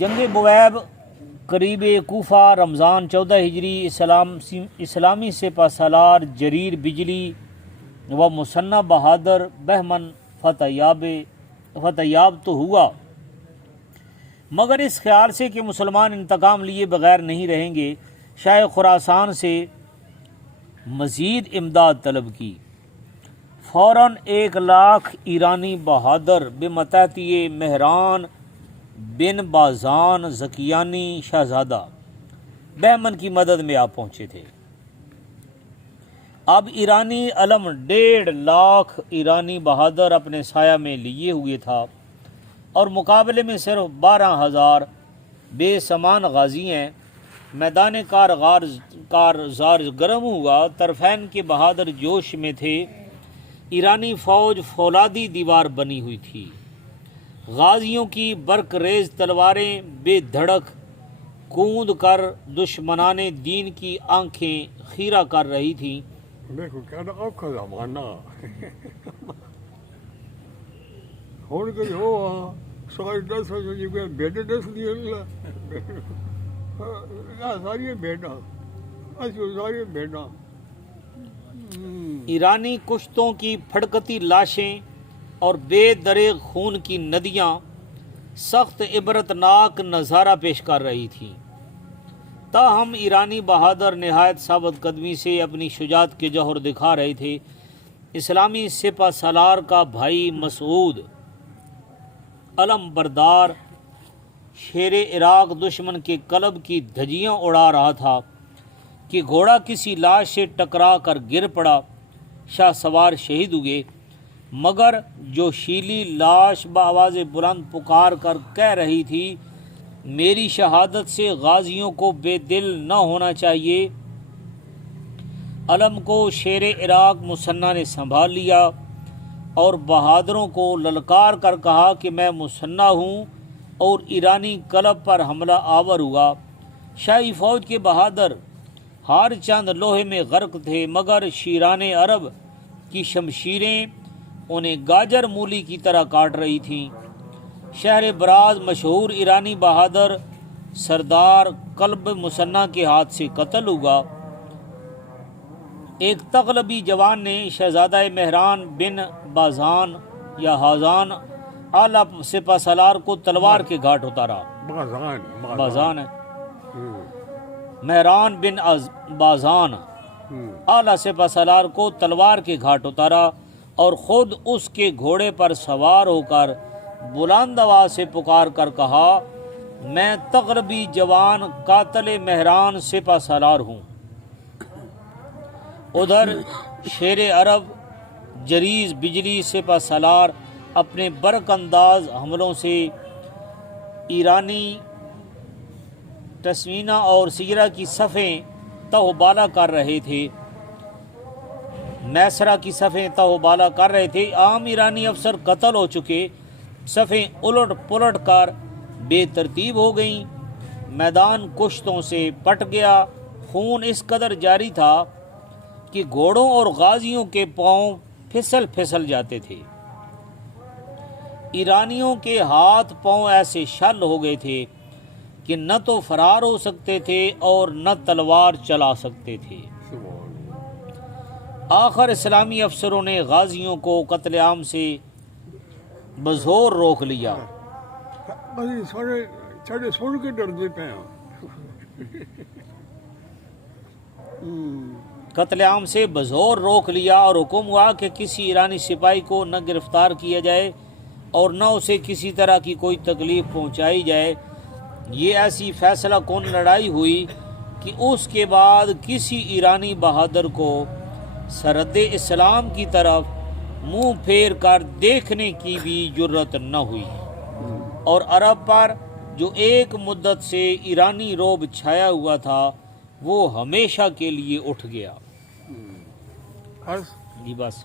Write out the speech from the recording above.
جنگ بویب قریب کوفہ رمضان 14 ہجری اسلامی سپہ سالار جریر بجلی و مثنی بہادر بہمن فتح یاب تو ہوا، مگر اس خیال سے کہ مسلمان انتقام لیے بغیر نہیں رہیں گے، شاہ خراسان سے مزید امداد طلب کی۔ فوراً 1,00,000 ایرانی بہادر بمتحتی مہران بن بازان زکیانی شہزادہ بہمن کی مدد میں آ پہنچے تھے۔ اب ایرانی علم 1,50,000 ایرانی بہادر اپنے سایہ میں لیے ہوئے تھا اور مقابلے میں صرف 12,000 بے سامان غازی ہیں۔ میدان کارزار گرم ہوا، طرفین کے بہادر جوش میں تھے۔ ایرانی فوج فولادی دیوار بنی ہوئی تھی، غازیوں کی برق ریز تلواریں بے دھڑک کوند کر دشمنان دین کی آنکھیں خیرہ کر رہی تھیں۔ دیکھو کیا نا آپ کا زمانہ ہون کے ہو ساری 10 بجے بیٹے 10 دیے ساری بیٹا ساری بیٹا۔ ایرانی کشتوں کی پھڑکتی لاشیں اور بے دریغ خون کی ندیاں سخت عبرتناک نظارہ پیش کر رہی تھیں، تاہم ایرانی بہادر نہایت ثابت قدمی سے اپنی شجاعت کے جوہر دکھا رہے تھے۔ اسلامی سپہ سالار کا بھائی مسعود علم بردار شیر عراق دشمن کے قلب کی دھجیاں اڑا رہا تھا کہ گھوڑا کسی لاش سے ٹکرا کر گر پڑا۔ شاہ سوار شہید ہوئے، مگر جو شیلی لاش بآواز بلند پکار کر کہہ رہی تھی، میری شہادت سے غازیوں کو بے دل نہ ہونا چاہیے، علم کو شیر عراق مثنی نے سنبھال لیا اور بہادروں کو للکار کر کہا کہ میں مثنی ہوں، اور ایرانی قلب پر حملہ آور ہوا۔ شاہی فوج کے بہادر ہر چند لوہے میں غرق تھے، مگر شیران عرب کی شمشیریں انہیں گاجر مولی کی طرح کاٹ رہی تھیں۔ شہر براز مشہور ایرانی بہادر سردار قلب مثنی کے ہاتھ سے قتل ہوا۔ ایک تغلبی جوان نے شہزادہ مہران بن بازان یا حازان اعلیٰ سپہ سالار کو تلوار کے گھاٹ اتارا۔ بازان ہے مہران بن بازان اعلیٰ سپہ سالار کو تلوار کے گھاٹ اتارا اور خود اس کے گھوڑے پر سوار ہو کر بلند آواز سے پکار کر کہا، میں تغلبی جوان قاتل مہران سپہ سالار ہوں۔ ادھر شیر عرب جریز بجلی سپہ سالار اپنے برق انداز حملوں سے ایرانی تسوینہ اور سیرہ کی صفیں تہو بالا کر رہے تھے، میسرہ کی صفیں تہو بالا کر رہے تھے۔ عام ایرانی افسر قتل ہو چکے، صفیں الٹ پلٹ کر بے ترتیب ہو گئیں، میدان کشتوں سے پٹ گیا، خون اس قدر جاری تھا کہ گھوڑوں اور غازیوں کے پاؤں پھسل جاتے تھے۔ ایرانیوں کے ہاتھ پاؤں ایسے شل ہو گئے تھے کہ نہ تو فرار ہو سکتے تھے اور نہ تلوار چلا سکتے تھے۔ آخر اسلامی افسروں نے غازیوں کو قتل عام سے بزور روک لیا۔ سن کے ڈرتے پے قتل عام سے بزور روک لیا اور حکم ہوا کہ کسی ایرانی سپاہی کو نہ گرفتار کیا جائے اور نہ اسے کسی طرح کی کوئی تکلیف پہنچائی جائے۔ یہ ایسی فیصلہ کن لڑائی ہوئی کہ اس کے بعد کسی ایرانی بہادر کو سرحد اسلام کی طرف منہ پھیر کر دیکھنے کی بھی جرت نہ ہوئی، اور عرب پر جو ایک مدت سے ایرانی رعب چھایا ہوا تھا وہ ہمیشہ کے لیے اٹھ گیا۔ جی بس۔